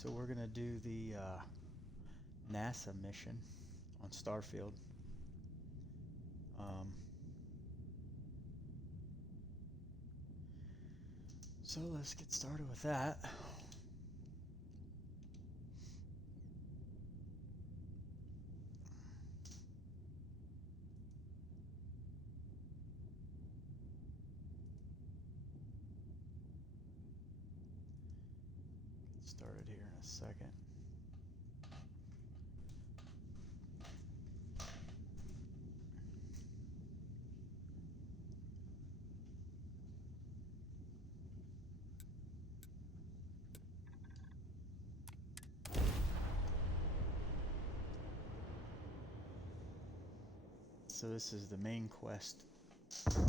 So we're gonna do the NASA mission on Starfield. So let's get started with that. Get started here in a second. So this is the main quest, one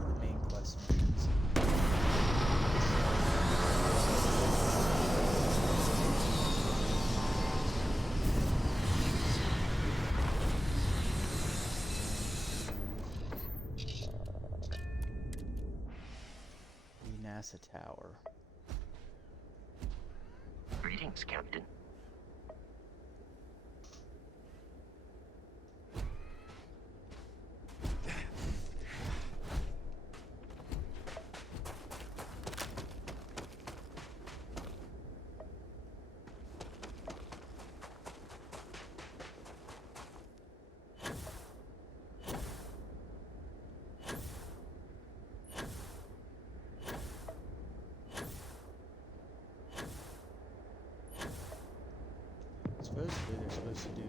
of the main quest missions. The NASA tower. Greetings, Captain. Supposedly they're supposed to do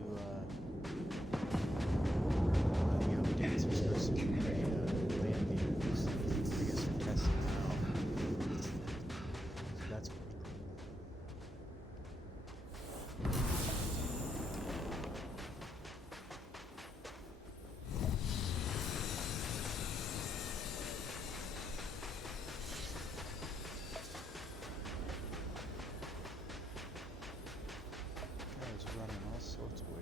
one of the updates are supposed to be land vehicles. I guess we're testing that out. So that's pretty cool. Guys running all sorts of weird.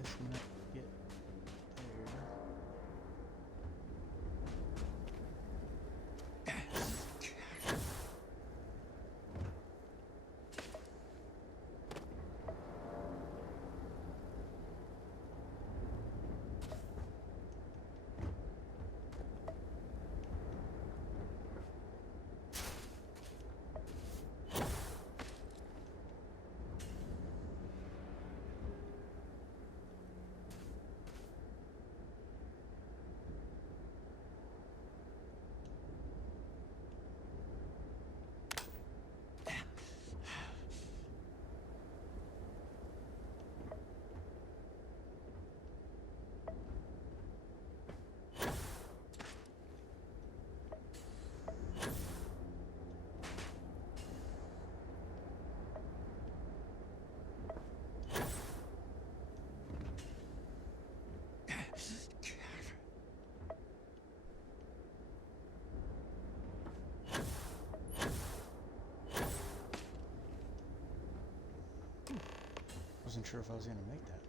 Guess I'm gonna get there. Wasn't sure if I was gonna make that.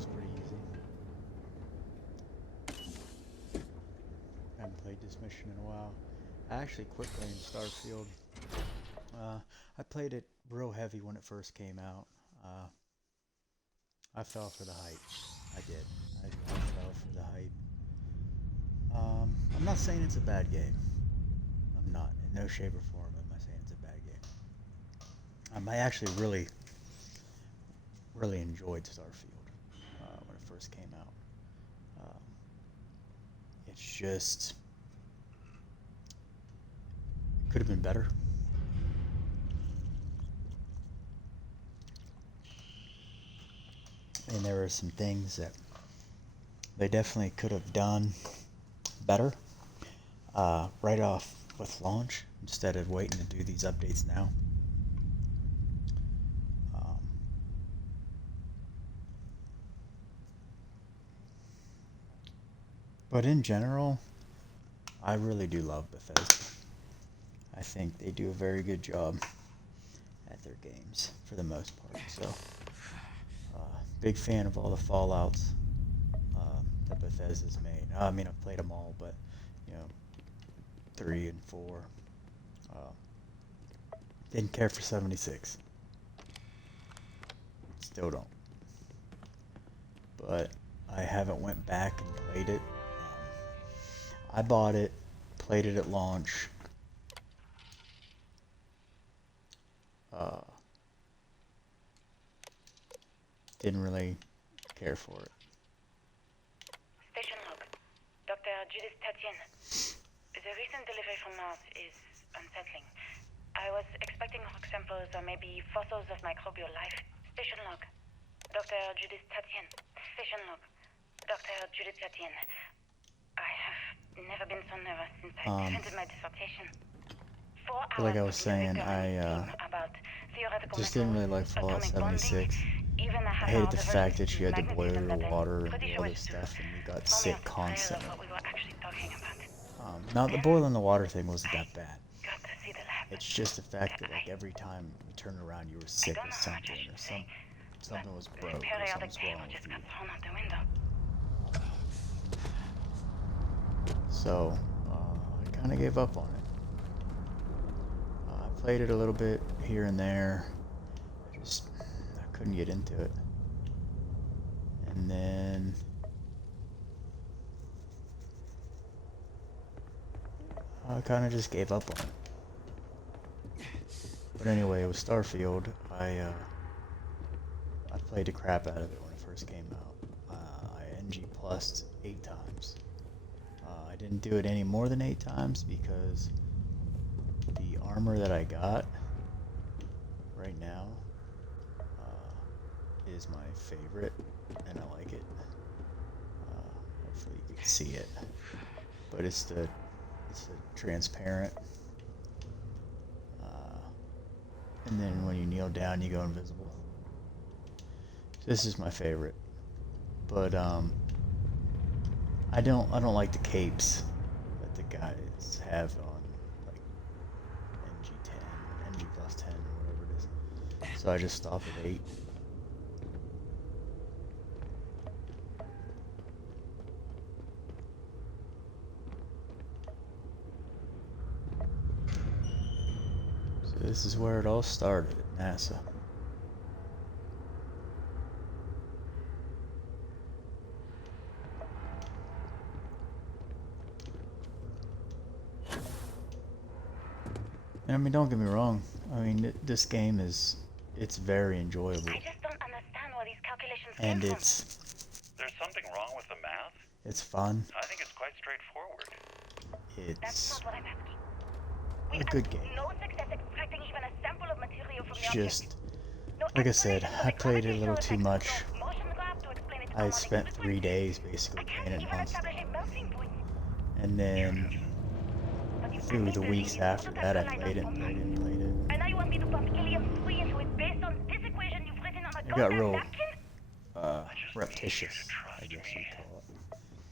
was pretty easy. I haven't played this mission in a while. I actually quit playing Starfield. I played it real heavy when it first came out. I fell for the hype. I did. I fell for the hype. I'm not saying it's a bad game. I'm not. In no shape or form am I saying it's a bad game. I actually really enjoyed Starfield when it first came out. It's just could have been better. And there were some things that they definitely could have done better right off with launch instead of waiting to do these updates now. But in general, I really do love Bethesda. I think they do a very good job at their games for the most part. So, big fan of all the Fallouts that Bethesda's made. I mean, I've played them all, but 3 and 4. Didn't care for 76. Still don't. But I haven't went back and played it. I bought it, played it at launch. Didn't really care for it. Station log. Dr. Judith Tatian. The recent delivery from Mars is unsettling. I was expecting rock samples or maybe fossils of microbial life. Station log. Dr. Judith Tatian. Station log. Dr. Judith Tatian. I have never been so nervous since I defended my dissertation. 4 hours Like I was saying, I just didn't really like Fallout 76. I hated the fact that you had to boil your water and do all this stuff and you got sick constantly. Now the boiling the water thing wasn't that bad. It's just the fact that like every time you turned around you were sick with something or something was broke or something was wrong with you. So I kind of gave up on it. I played it a little bit here and there. I couldn't get into it. And then I kind of just gave up on it. But anyway, with Starfield, I played the crap out of it when it first came out. I NG plussed 8 times. I didn't do it any more than 8 times because the armor that I got right now is my favorite, and I like it. Hopefully you can see it, but it's the transparent, and then when you kneel down, you go invisible. This is my favorite, but I don't like the capes that the guys have on like NG10, NG plus 10, or whatever it is. So I just stopped at 8. This is where it all started at NASA. And I mean, don't get me wrong. I mean, this game it's very enjoyable. I just don't understand where these calculations And came There's something wrong with the math? it's fun. I think it's quite straightforward. That's It's not what I'm asking. a good game. No success extracting even a sample of material from It's the just, like I said, I played it a little too much. I spent 3 days basically playing it nonstop. And then through the weeks after that, I played it and played it and played it. And now you want me to pump helium-3 into it based on this equation you've written on a It got goddamn real napkin? repetitious, I guess you'd call it.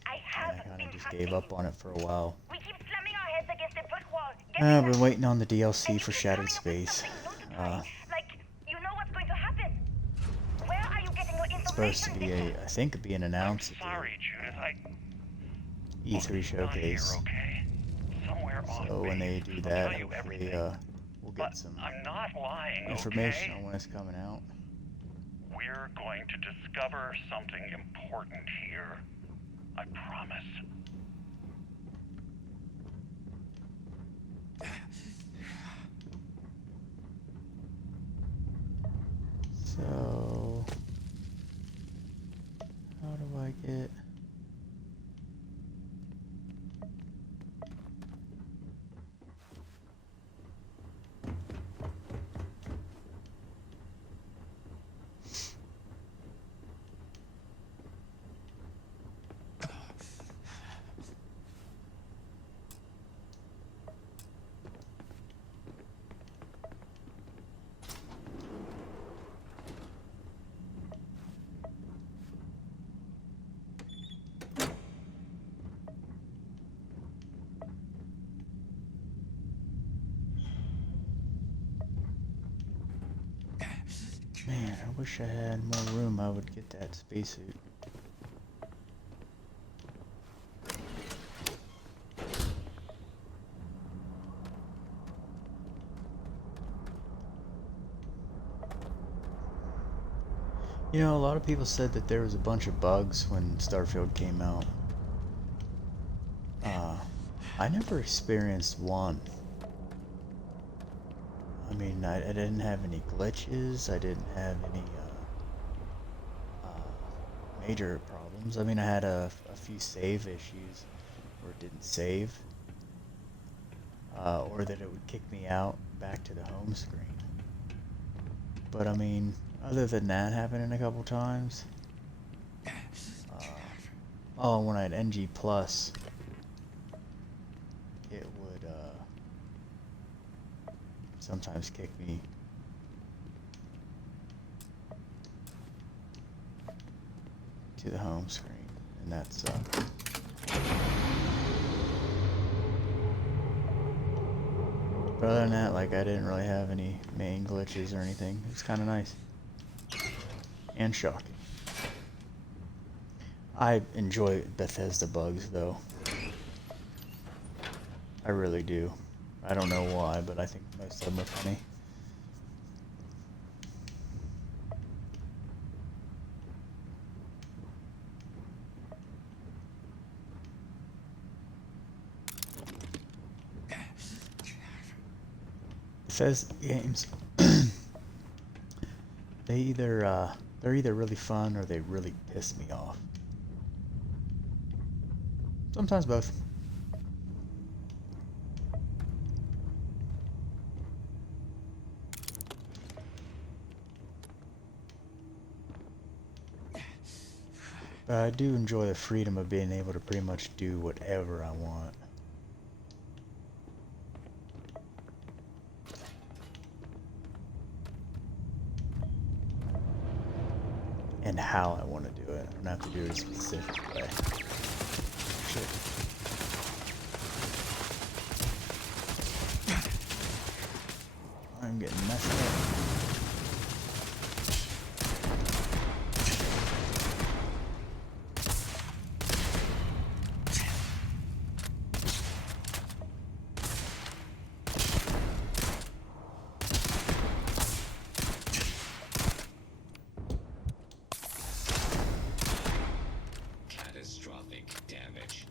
I And have I kind been of just hunting. gave up on it for a while. We keep slamming our heads against a brick wall. I've been waiting on the DLC for Shattered Space. Like, you know what's going to happen. Where are you getting your information supposed to be I think being announced at Sorry, Judith. the E3 Not here, showcase. okay? Somewhere on So when they base. do I'll that, tell you hopefully everything. we'll But get some I'm not lying, information okay? on when it's coming out. We're going to discover something important here. I promise. So how do I get? Man, I wish I had more room. I would get that spacesuit. You know, a lot of people said that there was a bunch of bugs when Starfield came out. I never experienced one. I mean, I didn't have any glitches. I didn't have any major problems. I mean, I had a few save issues where it didn't save, or that it would kick me out back to the home screen. But I mean, other than that happening a couple times, oh, when I had NG Plus, it would sometimes kick me to the home screen, and that sucked. But other than that, like, I didn't really have any main glitches or anything. It was kind of nice. And shocking. I enjoy Bethesda bugs, though. I really do. I don't know why, but I think most of them are funny. Bethesda games, they're either really fun or they really piss me off. Sometimes both. But I do enjoy the freedom of being able to pretty much do whatever I want. And how I want to do it. I don't have to do it a specific way. Shit. I'm getting messed up. Catastrophic damage.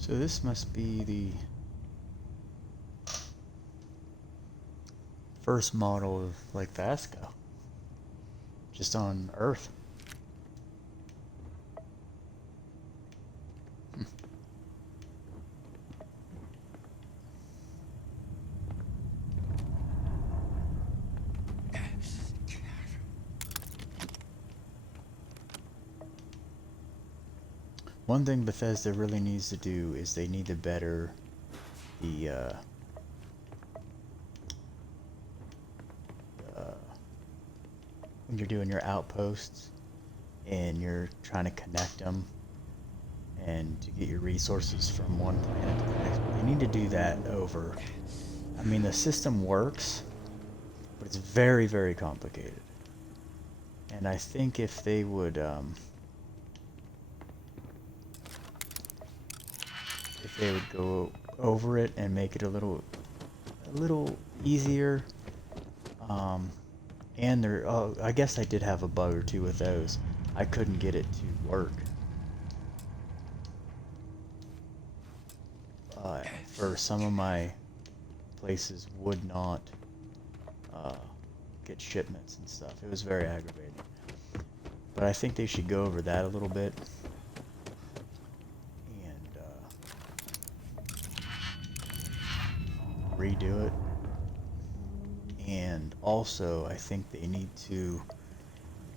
So this must be the first model of like Vasco, just on Earth. One thing Bethesda really needs to do is they need to better the when you're doing your outposts and you're trying to connect them and to get your resources from one planet to the next. They need to do that over. I mean, the system works, but it's very, very complicated. And I think if they would, go over it and make it a little easier, and there, oh, I guess I did have a bug or two with those. I couldn't get it to work. For some of my places would not get shipments and stuff. It was very aggravating. But I think they should go over that a little bit. And redo it. And also, I think they need to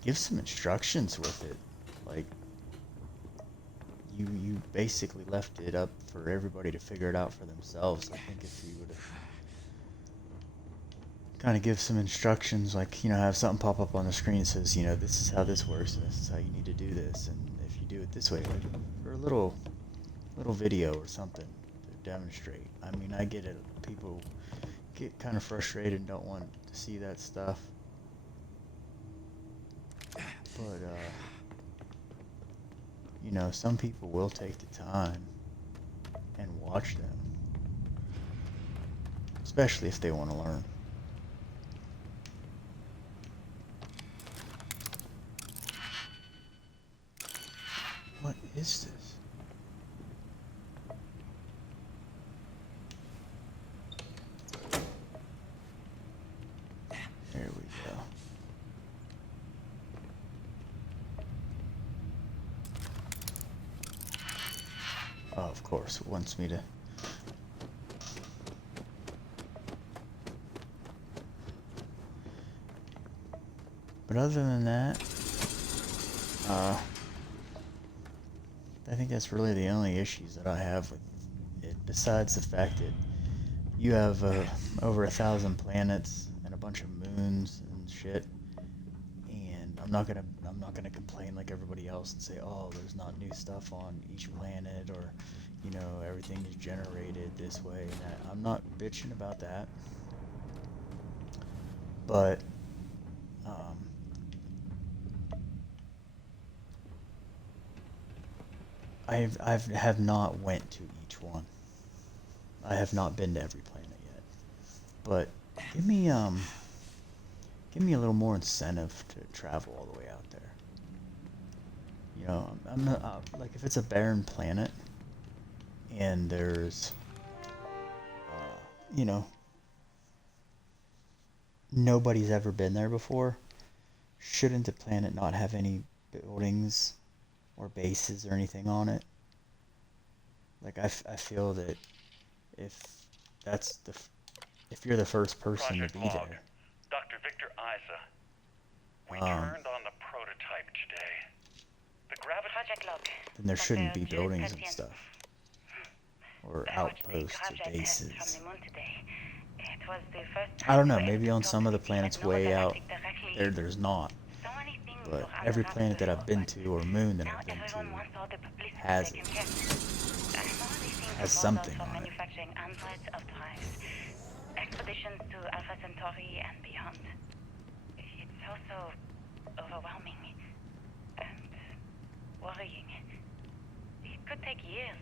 give some instructions with it. Like, you basically left it up for everybody to figure it out for themselves. I think if you would have kind of give some instructions, like, you know, have something pop up on the screen that says, you know, this is how this works, and this is how you need to do this, and if you do it this way, like, for a little video or something to demonstrate. I mean, I get it. People get kind of frustrated and don't want to see that stuff. But, you know, some people will take the time and watch them. Especially if they want to learn. What is this? There we go. Oh, of course, it wants me to... But other than that, I think that's really the only issues that I have with it, besides the fact that you have over 1,000 planets and a bunch of moons and shit. And I'm not gonna complain like everybody else and say, oh, there's not new stuff on each planet, or, you know, everything is generated this way and that. I'm not bitching about that. But I have not went to each one. I have not been to every planet yet. But give me a little more incentive to travel all the way out there. You know, I'm not, like, if it's a barren planet and there's you know, nobody's ever been there before, shouldn't the planet not have any buildings or bases or anything on it? Like, I feel that if you're the first person Project to be log. there, Dr. Victor Isa. We turned on the prototype today. The gravity... Project log. then there shouldn't be Dr. buildings and Judith stuff, or I watched the outposts or gravity test bases. from the moon today. It was the first I don't know, time we maybe were on able to some of the talk planets at no way out galactic directly. there's not. So many things But were every unwrapped planet that I've been before, to, or moon that now I've been everyone to, wants all the publicity has they it. can get. I saw these things Has proposals something for on it. manufacturing androids of drives, expeditions to Alpha Centauri and beyond. It's also overwhelming and worrying. It could take years,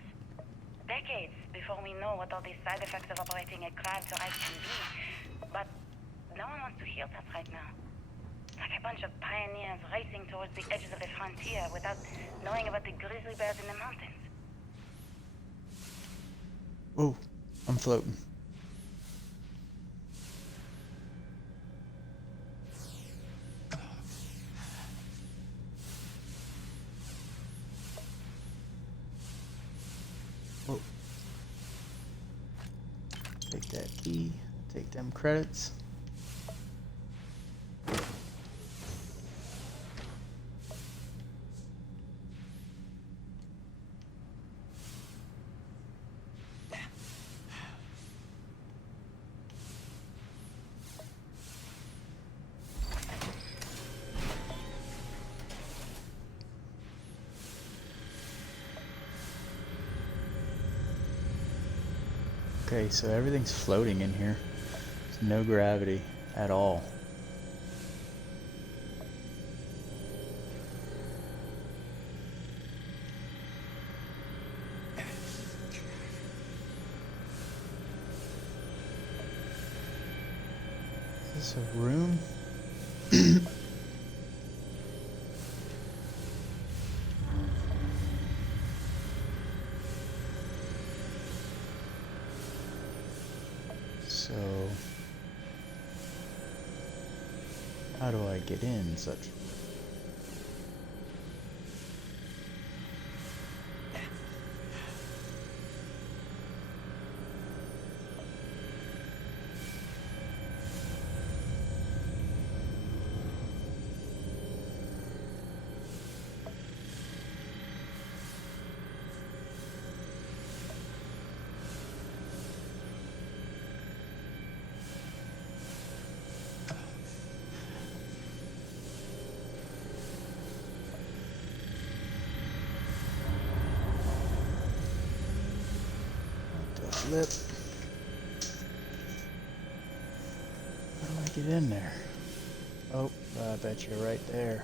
decades, before we know what all these side effects of operating a craft drive can be. But no one wants to hear that right now. Like a bunch of pioneers racing towards the edges of the frontier without knowing about the grizzly bears in the mountains. Whoa, I'm floating. Whoa. Take that key, take them credits. Okay, so everything's floating in here. There's no gravity at all. Is this a room? So, how do I get in such? Flip. How do I get in there? Oh, I bet you're right there.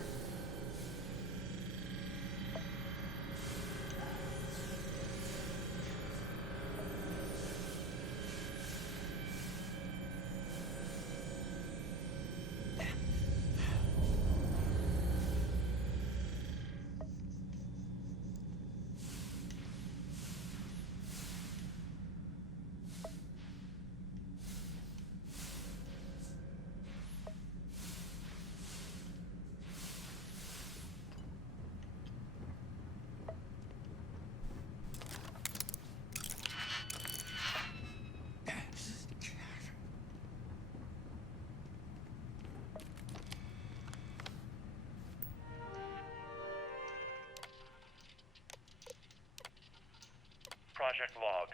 Project log.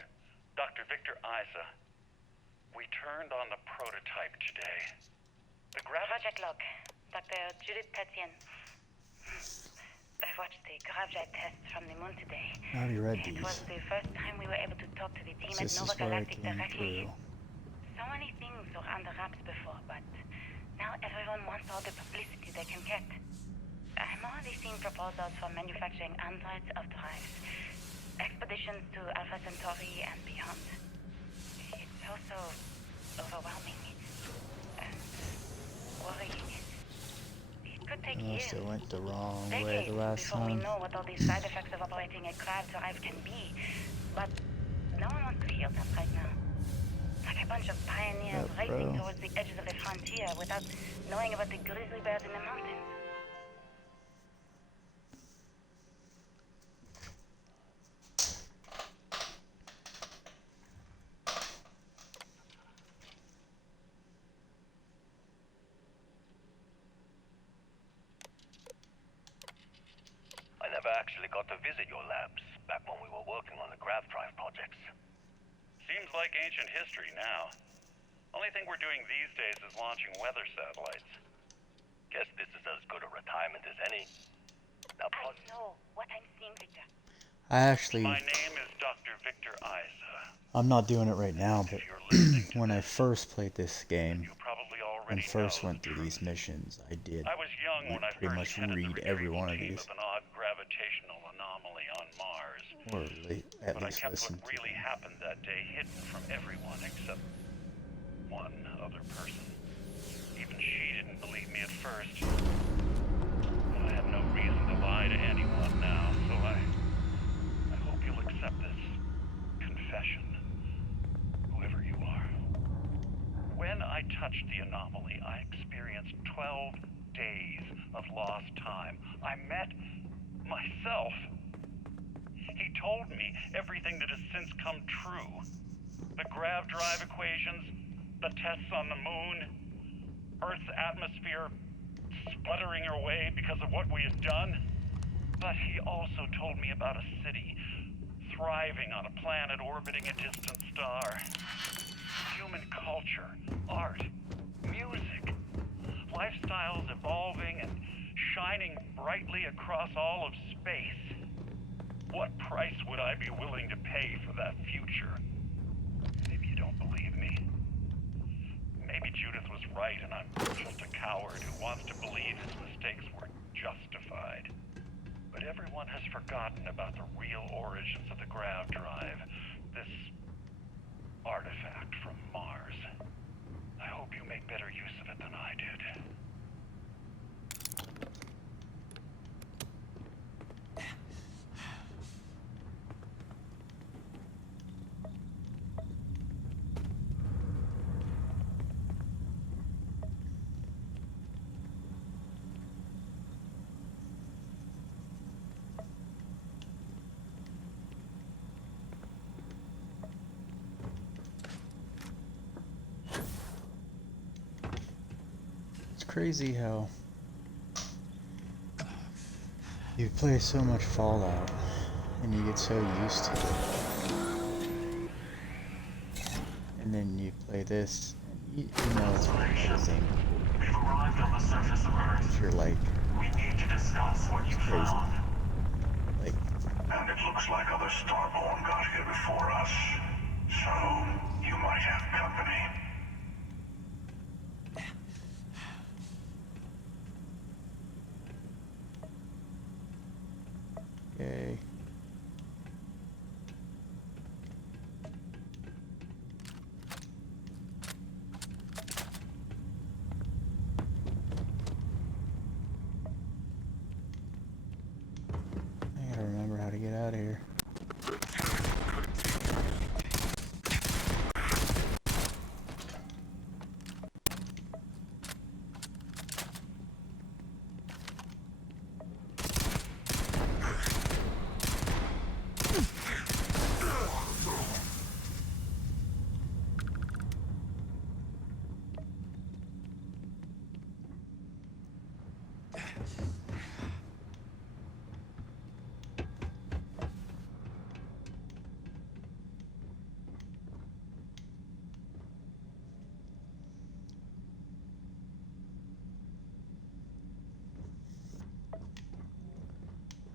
Dr. Victor Isa. We turned on the prototype today. The Project log. Dr. Judith Tatian. I watched the gravjet tests from the moon today. I already read It these. was the first time we were able to talk to the team at This Nova is where I Galactic came directly. through. So many things were under wraps before, but now everyone wants all the publicity they can get. I'm already seeing proposals for manufacturing androids of drives, expeditions to Alpha Centauri and beyond. It's also overwhelming and worrying. It could take Unless years, it went the wrong way decades, the last before we time. know what all these side effects of operating a grav drive can be. But no one wants to hear them right now. Like a bunch of pioneers Yep, racing bro. towards the edges of the frontier without knowing about the grizzly bears in the mountains. I never actually got to visit your labs back when we were working on the grav drive projects. Seems like ancient history now. Only thing we're doing these days is launching weather satellites. Guess this is as good a retirement as any. Now, I know what I'm seeing, Victor. I actually, My name is Dr. Victor Isa. I'm not doing it right now, but If you're listening to when I this, first played this game you probably and already first know went the through truth. these missions, I did I was young when I pretty first much headed the read every retrieval one of team these, of an odd gravitational anomaly on Mars. or at But I least kept listen what to really them. happened that day hidden from everyone except one other person. Even she didn't believe me at first. But I have no reason to lie to anyone now, so I hope you'll accept this confession, whoever you are. When I touched the anomaly, I experienced 12 days of lost time. I met myself. He told me everything that has since come true. The grav drive equations, the tests on the moon, Earth's atmosphere sputtering away because of what we had done. But he also told me about a city thriving on a planet orbiting a distant star. Human culture, art, music, lifestyles evolving and shining brightly across all of space. What price would I be willing to pay for that future? Maybe believe me. Maybe Judith was right and I'm just a coward who wants to believe his mistakes were justified. But everyone has forgotten about the real origins of the grav drive. This artifact from Mars. I hope you make better use of it than I did. It's crazy how you play so much Fallout and you get so used to it. And then you play this and you know it's amazing. We've arrived on the surface of Earth. You're like, We need to discuss what you crazy. found. Like, And it looks like other Starborn got here before us. So, you might have company. yay. I gotta remember how to get out of here.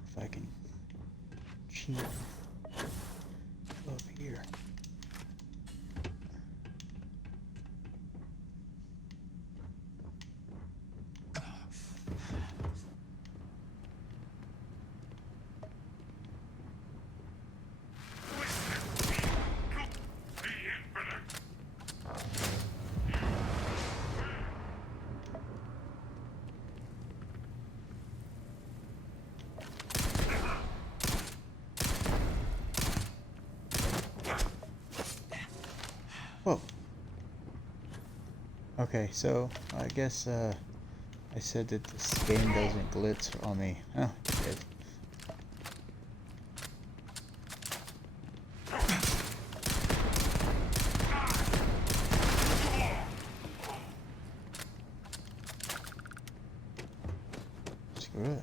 If I can cheat up here. Whoa. Okay, so I guess I said that this game doesn't glitch on me. Oh, it did. Screw it.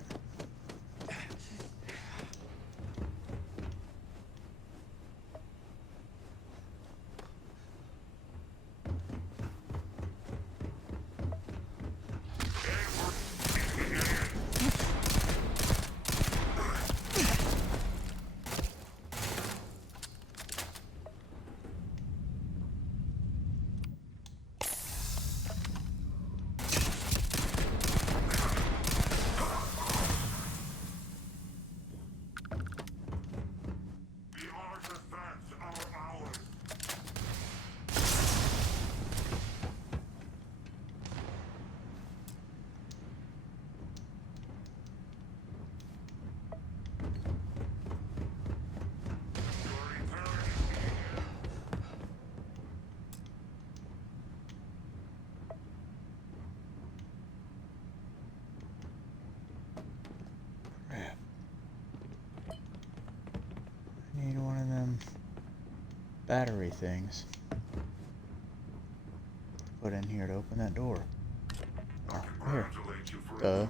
Crap. I need one of them battery things to put in here to open that door. Oh, here. Good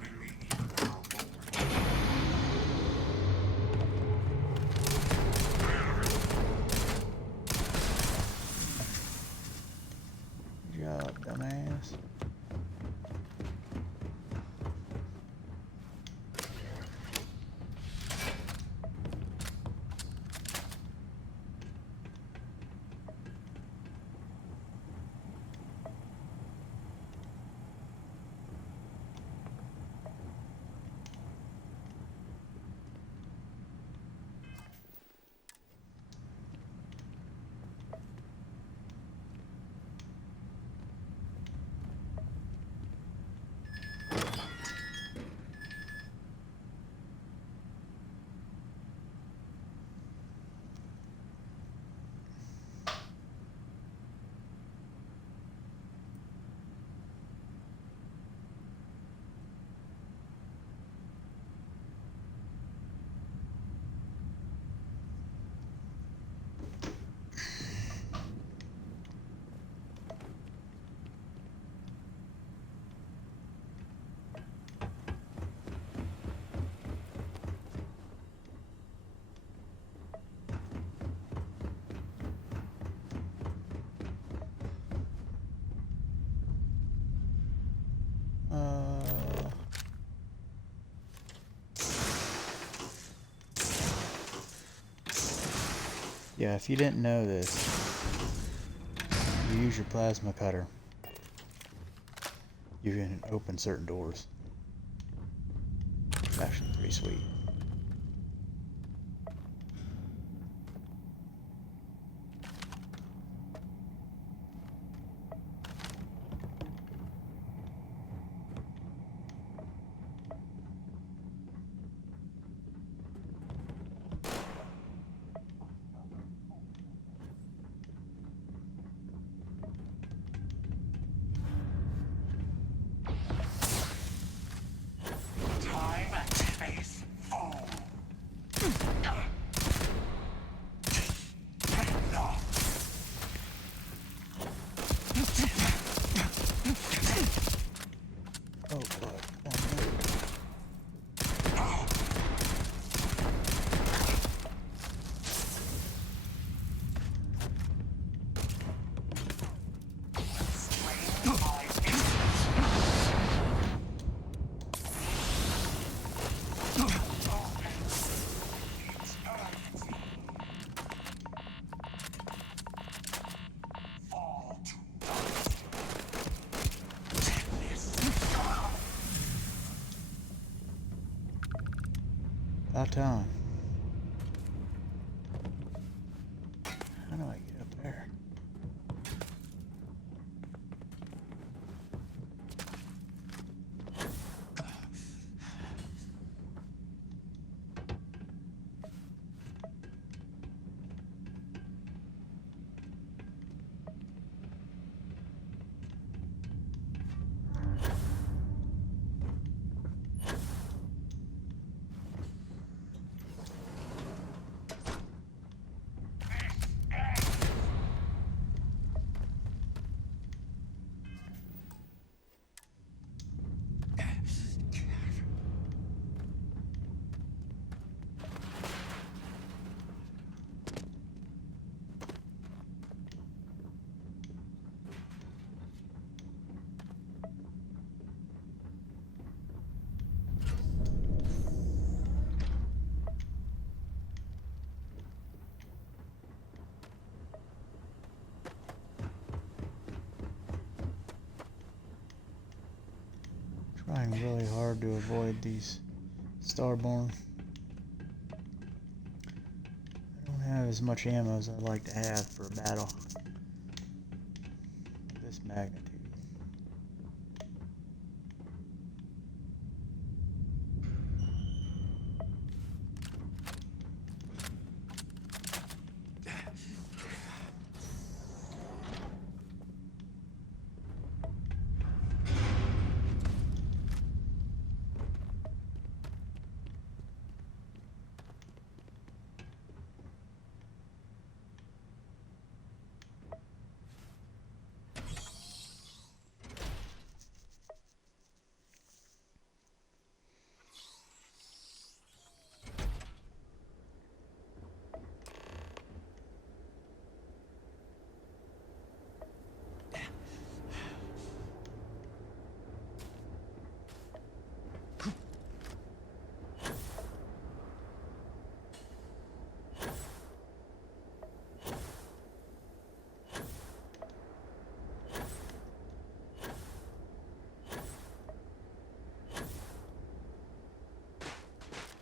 job, dumbass. Yeah, if you didn't know this, you use your plasma cutter, you can open certain doors. It's actually pretty sweet. Time and space fool. No. Oh, fuck. Oh, no. About time. How do I get up there? Trying really hard to avoid these Starborn. I don't have as much ammo as I'd like to have for a battle of this magnitude.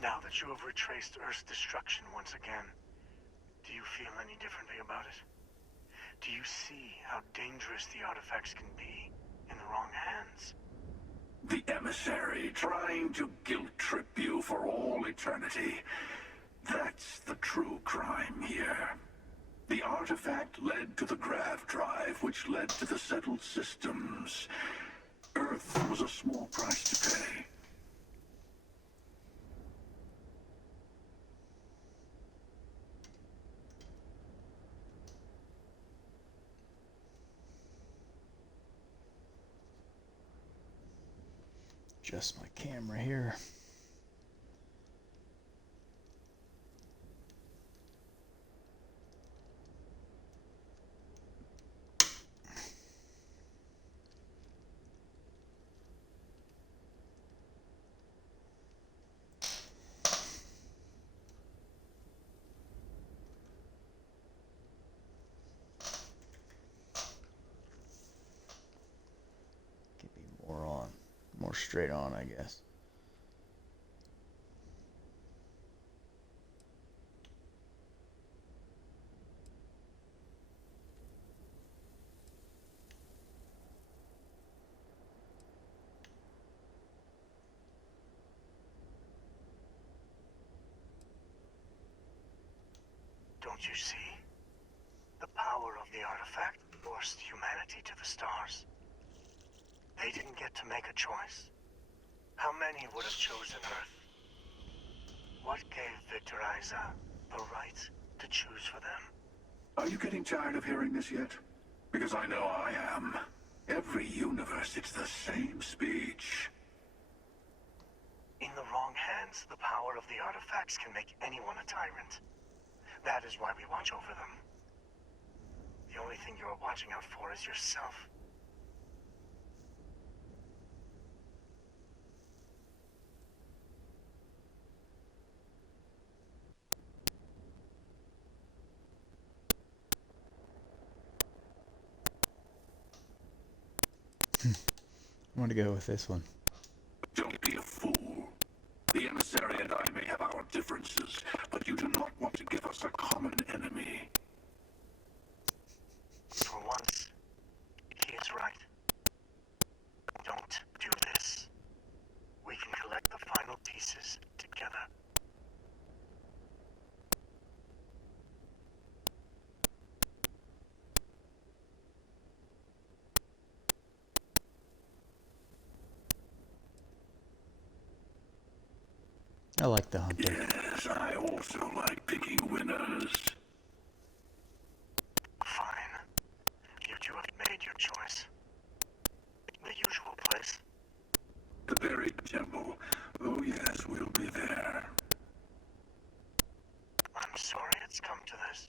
Now that you have retraced Earth's destruction once again, do you feel any differently about it? Do you see how dangerous the artifacts can be in the wrong hands? The emissary trying to guilt trip you for all eternity. That's the true crime here. The artifact led to the grav drive, which led to the settled systems. Earth was a small price to pay. Adjust my camera here. straight on, I guess. Don't you see? The power of the artifact forced humanity to the stars. They didn't get to make a choice. How many would have chosen Earth? What gave Victor Isa the right to choose for them? Are you getting tired of hearing this yet? Because I know I am. Every universe, it's the same speech. In the wrong hands, the power of the artifacts can make anyone a tyrant. That is why we watch over them. The only thing you are watching out for is yourself. I'm gonna go with this one. Don't be a fool. The emissary and I may have our differences, but you do not want to give us a common enemy. For once, he is right. Don't do this. We can collect the final pieces together. I like the hunter. Yes, I also like picking winners. Fine. You two have made your choice. The usual place. The buried temple. Oh yes, we'll be there. I'm sorry it's come to this.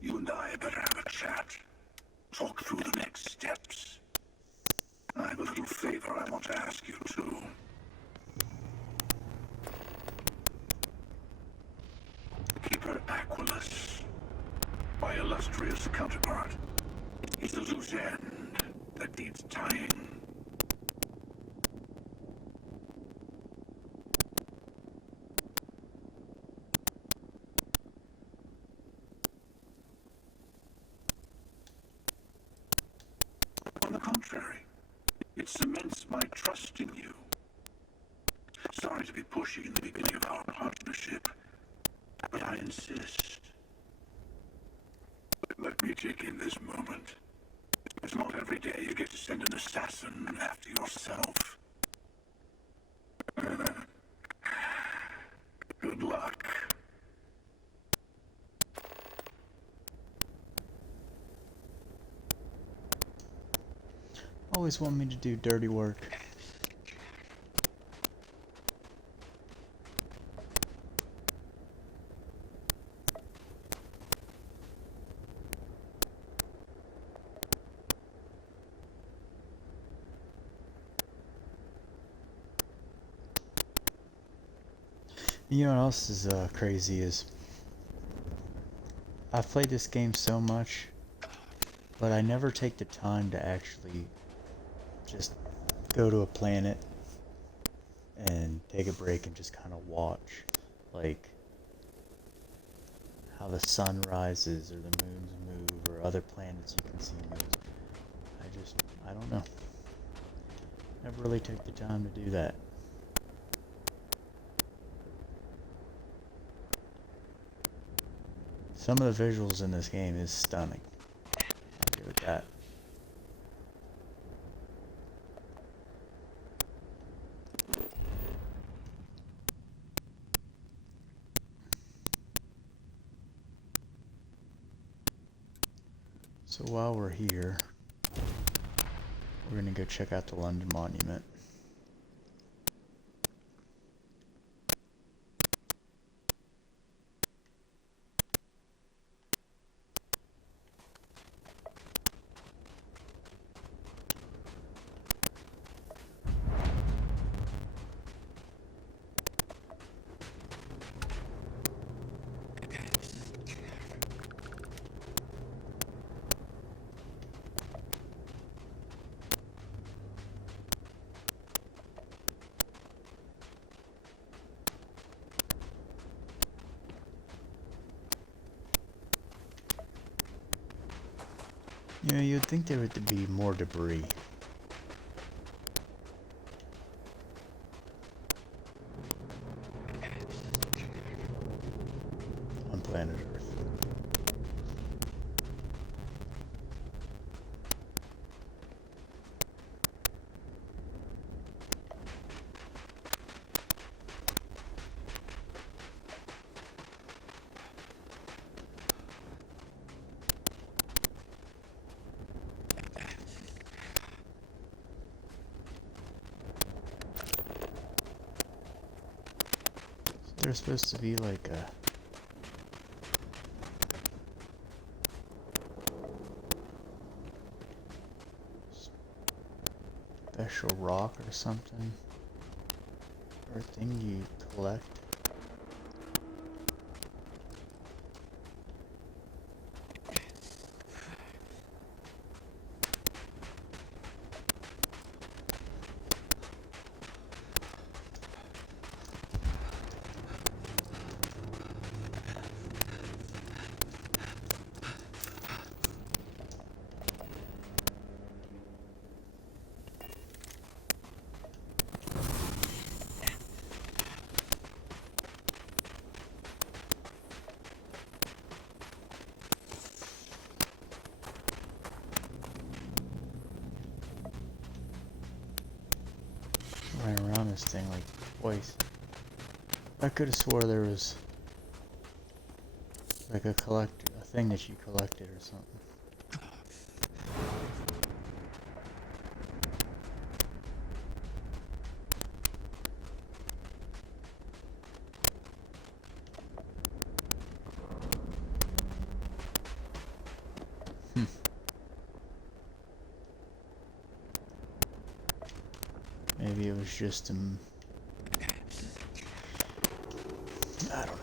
You and I better have a chat. Talk through the next steps. I have a little favor I want to ask you too. Keeper Aquilus, my illustrious counterpart, is a loose end that needs tying. On the contrary, it cements my trust in you. Sorry to be pushy in the beginning of our partnership, but I insist. Let me take in this moment. It's not every day you get to send an assassin after yourself. Good luck. Always want me to do dirty work. You know what else is crazy is I've played this game so much, but I never take the time to actually just go to a planet and take a break and just kind of watch, like, how the sun rises or the moons move or other planets you can see move. I don't know. Never really took the time to do that. Some of the visuals in this game is stunning. I'll give it that. So while we're here, we're gonna go check out the London Monument. You know, you'd think there would be more debris. On planet Earth. There's supposed to be like a special rock or something, or thing you collect. Ran around this thing like twice. I could have swore there was like a thing that you collected or something. Maybe it was just I don't know.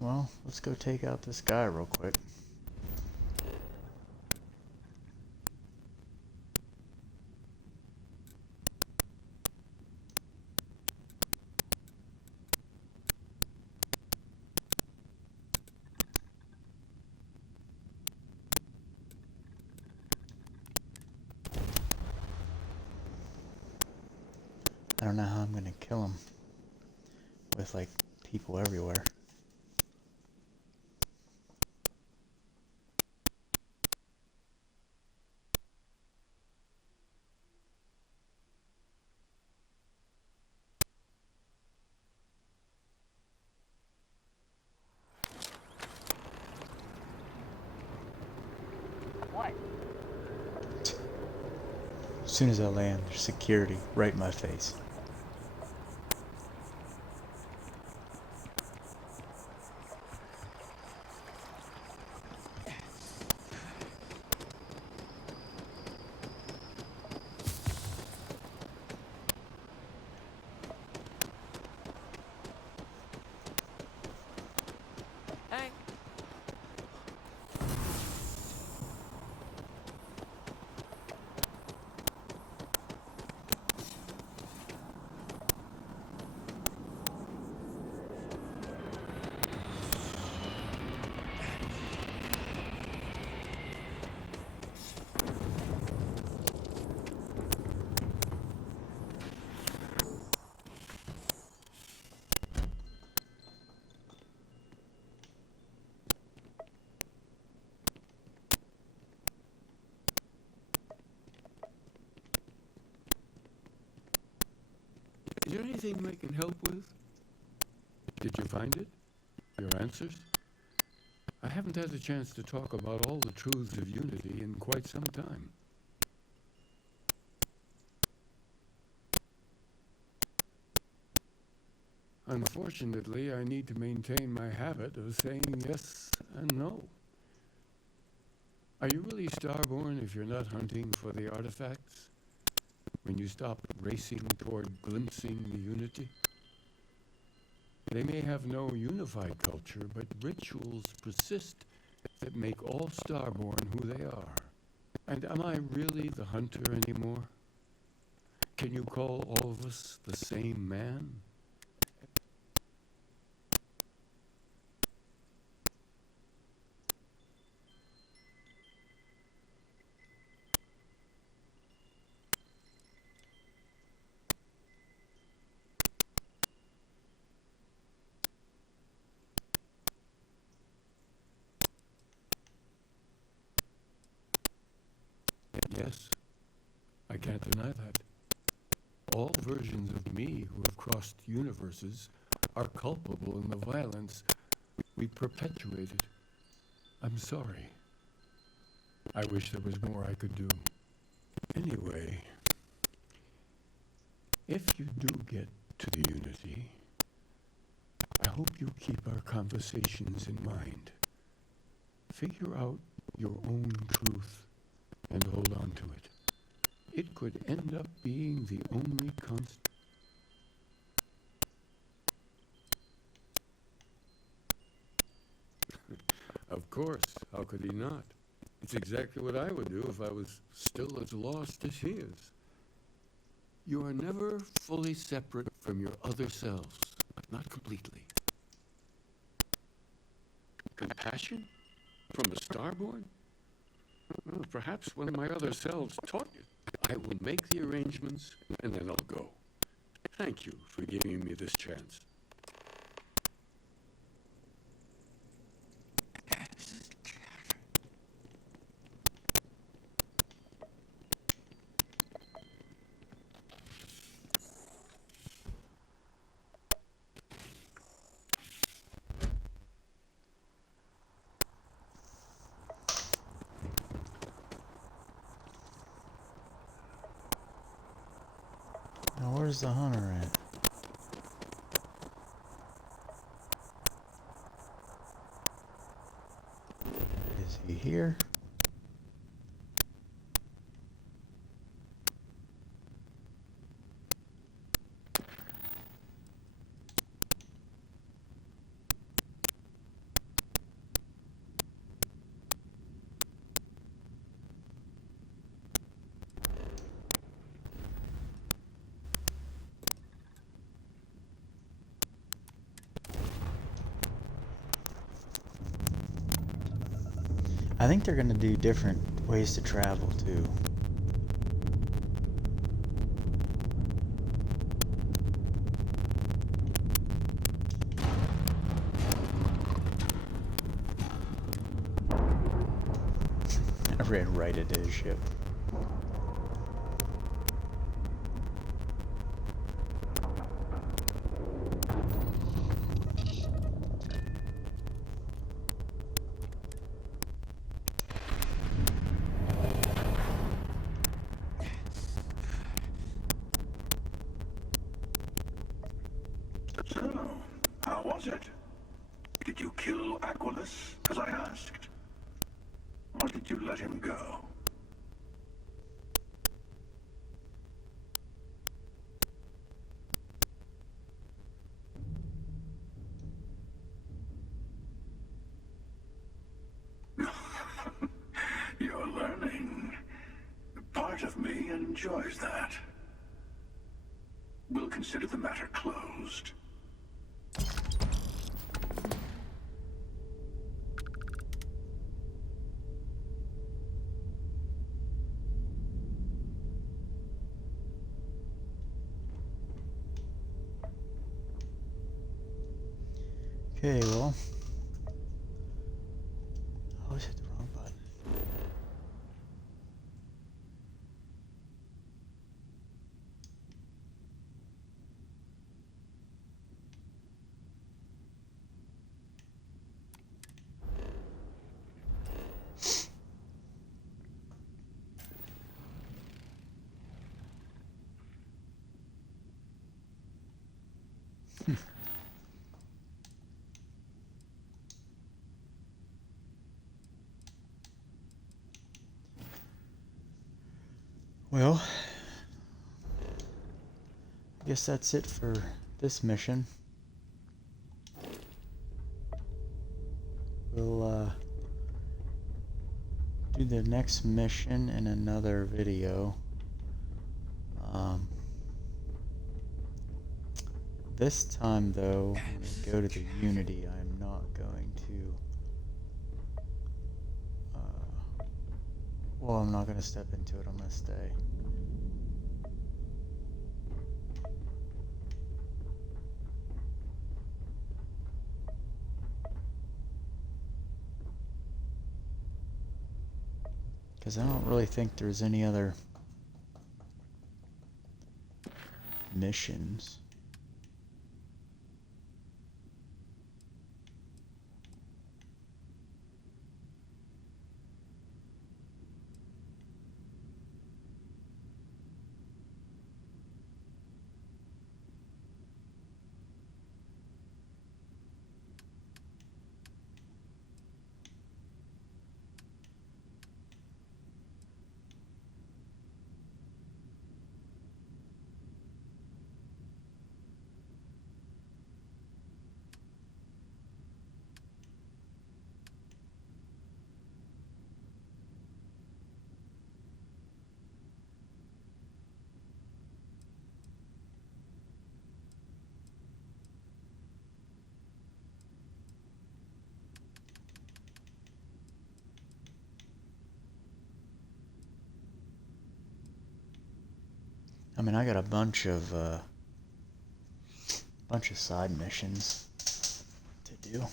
Well, let's go take out this guy real quick. I don't know how I'm gonna kill him with like people everywhere. What? As soon as I land, there's security right in my face. Hey. there anything I can help with? Did you find it? Your answers? I haven't had a chance to talk about all the truths of Unity in quite some time. Unfortunately, I need to maintain my habit of saying yes and no. Are you really starborn if you're not hunting for the artifacts? When you stop racing toward glimpsing the Unity? They may have no unified culture, but rituals persist that make all starborn who they are. And am I really the hunter anymore? Can you call all of us the same man? Yes, I can't deny that. All versions of me who have crossed universes are culpable in the violence we perpetuated. I'm sorry. I wish there was more I could do. Anyway, if you do get to the Unity, I hope you keep our conversations in mind. Figure out your own truth and hold on to it. It could end up being the only constant. Of course, how could he not? It's exactly what I would do if I was still as lost as he is. You are never fully separate from your other selves, not completely. Compassion? From the Starborn? Well, perhaps one of my other selves taught you. I will make the arrangements, and then I'll go. Thank you for giving me this chance. Now where's the hunter at? Is he here? I think they're gonna do different ways to travel too. I ran right into his ship. So, how was it? Did you kill Aquilus, as I asked? Or did you let him go? You're learning. Part of me enjoys that. We'll consider the matter closed. Okay, well. I always hit the wrong button. Well, I guess that's it for this mission. We'll do the next mission in another video. This time though, when we go to the Unity, I'm not going to well, I'm not going to step into it, I'm going to stay. Because I don't really think there's any other missions. I mean, I got a bunch of side missions to do.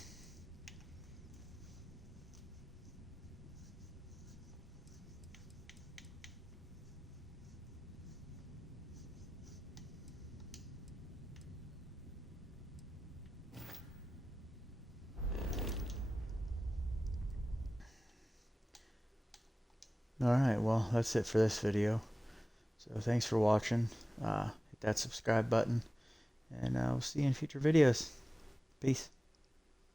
Alright, well, that's it for this video. So thanks for watching. Hit that subscribe button, and we'll see you in future videos. Peace.